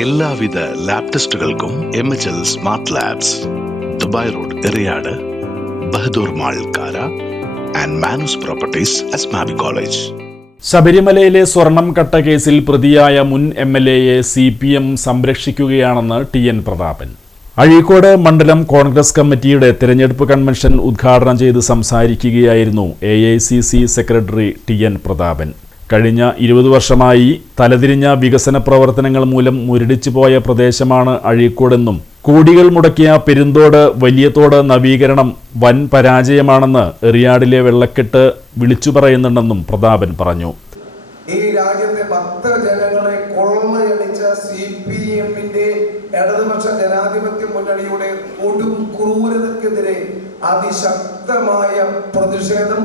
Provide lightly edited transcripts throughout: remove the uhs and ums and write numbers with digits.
എല്ലാവിധ ലാബ് ടെസ്റ്റുകൾക്കും MHL smart labs, Dubai road, Eriyad, Bahadur mall, Kara and Manoos properties, Asmabi college. ശബരിമലയിലെ സ്വർണം കട്ട കേസിൽ പ്രതിയായ മുൻ MLAയെ CPM സംരക്ഷിക്കുകയാണെന്ന് TN പ്രതാപൻ. അഴീക്കോട് മണ്ഡലം കോൺഗ്രസ് കമ്മിറ്റിയുടെ തെരഞ്ഞെടുപ്പ് കൺവെൻഷൻ ഉദ്ഘാടനം ചെയ്ത് സംസാരിക്കുകയായിരുന്നു AICC സെക്രട്ടറി TN പ്രതാപൻ. കഴിഞ്ഞ 20 വർഷമായി തലതിരിഞ്ഞ വികസന പ്രവർത്തനങ്ങൾ മൂലം മുരടിച്ചു പോയ പ്രദേശമാണ് അഴീക്കോടെന്നും കോടികൾ മുടക്കിയ പെരുന്തോട് വലിയതോട് നവീകരണം വൻ പരാജയമാണെന്ന് എറിയാടിലെ വെള്ളക്കെട്ട് വിളിച്ചു പറയുന്നുണ്ടെന്നും പ്രതാപൻ പറഞ്ഞു. ഈ രാജ്യത്തെ ഭക്തജനങ്ങളെ കൊള്ളയടിച്ച CPM-ന്റെ ഇടതുപക്ഷ ജനാധിപത്യ മുന്നണിയുടെ കൊടും ക്രൂരതയ്ക്കെതിരെ അതിശക്തമായ പ്രതിഷേധം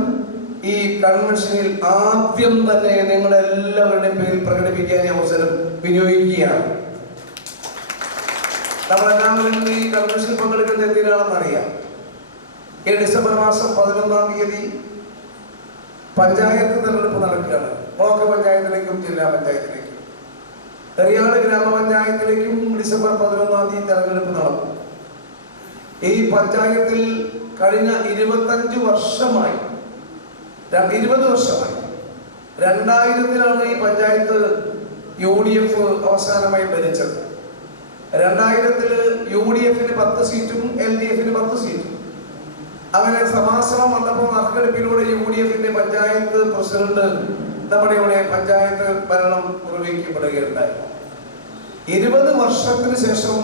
ഈ കൺവെൻഷനിൽ ആദ്യം തന്നെ നിങ്ങളെല്ലാവരുടെയും പേരിൽ പ്രകടിപ്പിക്കാൻ അവസരം വിനിയോഗിക്കുകയാണ്. നമ്മളെല്ലാവരും ഈ കൺവെൻഷനിൽ പങ്കെടുക്കുന്നത് എന്തിനാണെന്ന് അറിയാം. ഈ ഡിസംബർ മാസം 11-ാം തീയതി പഞ്ചായത്ത് തെരഞ്ഞെടുപ്പ് നടക്കുകയാണ്. ബ്ലോക്ക് പഞ്ചായത്തിലേക്കും ജില്ലാ പഞ്ചായത്തിലേക്കും എറിയാട് ഗ്രാമപഞ്ചായത്തിലേക്കും ഡിസംബർ 11-ാം തീയതി തെരഞ്ഞെടുപ്പ് നടക്കും. ഈ പഞ്ചായത്തിൽ കഴിഞ്ഞ 20 വർഷമായി 2000-ലാണ് ഈ പഞ്ചായത്ത് UDF അവസാനമായി ഭരിച്ചത്. 2000-ൽ UDF-ന് 10 സീറ്റും LDF-ന് 10 സീറ്റും. അങ്ങനെ സമാസമം വന്നപ്പോൾ നറുക്കെടുപ്പിലൂടെ UDF-ന്റെ പഞ്ചായത്ത് പ്രസിഡന്റ് നമ്മുടെ ഇവിടെ പഞ്ചായത്ത് ഭരണം നിർവഹിക്കപ്പെടുകയുണ്ടായി. 20 വർഷത്തിന് ശേഷം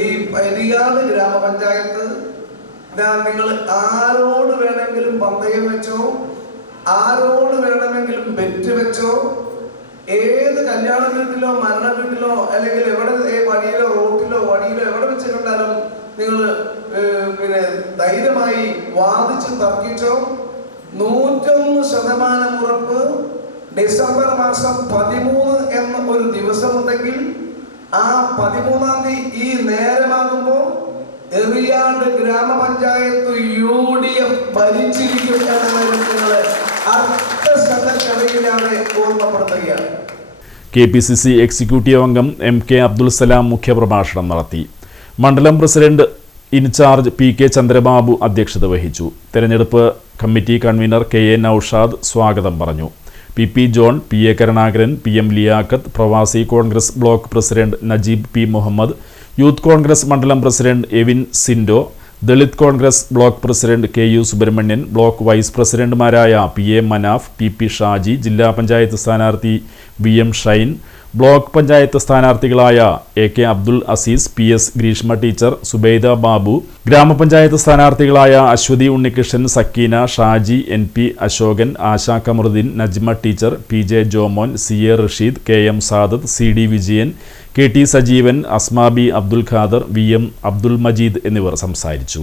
ഈ എറിയാട് ഗ്രാമപഞ്ചായത്ത് നിങ്ങൾ ആരോട് വേണമെങ്കിലും പന്തയം വെച്ചോ, ആരോട് വേണമെങ്കിലും ബെറ്റ് വെച്ചോ, ഏത് കല്യാണ വീട്ടിലോ മരണ വീട്ടിലോ അല്ലെങ്കിൽ എവിടെ വഴിയിലോ റോട്ടിലോ വഴിയിലോ എവിടെ വെച്ച് കണ്ടാലും നിങ്ങൾ ധൈര്യമായി വാദിച്ച് തർക്കിച്ചോ 101% ഉറപ്പ് ഡിസംബർ മാസം 13 എന്ന ഒരു ദിവസമുണ്ടെങ്കിൽ ആ 13-ാം തീയതി ഈ നേരമാകുമ്പോൾ എറിയാട് ഗ്രാമപഞ്ചായത്ത് UDF ഭരിച്ചിരിക്കും എന്ന കാര്യങ്ങളെ അർത്ഥശതക്കടയിലാണ് ഓർമ്മപ്പെടുത്തുകയാണ്. KPCC എക്സിക്യൂട്ടീവ് അംഗം MK അബ്ദുൽ സലാം മുഖ്യപ്രഭാഷണം നടത്തി. മണ്ഡലം പ്രസിഡന്റ് ഇൻചാർജ് PK ചന്ദ്രബാബു അധ്യക്ഷത വഹിച്ചു. തെരഞ്ഞെടുപ്പ് കമ്മിറ്റി കൺവീനർ KA നൌഷാദ് സ്വാഗതം പറഞ്ഞു. PP John, PA Karunakaran, PM Liyaqat, പ്രവാസി Congress block president Najeeb P Muhammad, youth Congress മണ്ഡലം president Evin Sindo, Dalit Congress block president KU block, ബ്ലോക്ക് വൈസ് പ്രസിഡന്റുമാരായ PA മനാഫ്, PP ഷാജി, ജില്ലാ പഞ്ചായത്ത് സ്ഥാനാർത്ഥി VM ഷൈൻ, ബ്ലോക്ക് പഞ്ചായത്ത് സ്ഥാനാർത്ഥികളായ AK Abdul Aziz, PS Greeshma teacher, Subaida Babu, ഗ്രാമപഞ്ചായത്ത് സ്ഥാനാർത്ഥികളായ Aswathi Unnikrishnan, Sakeena, Shaji, NP Ashokan, Asha Kamaruddin, Najma teacher, PJ Jomon, CA Rasheed, KM Sadath, CD Vijayan, KT Sajeevan, Asmabi Abdul Khader, VM Abdul Majeed എന്നിവർ സംസാരിച്ചു.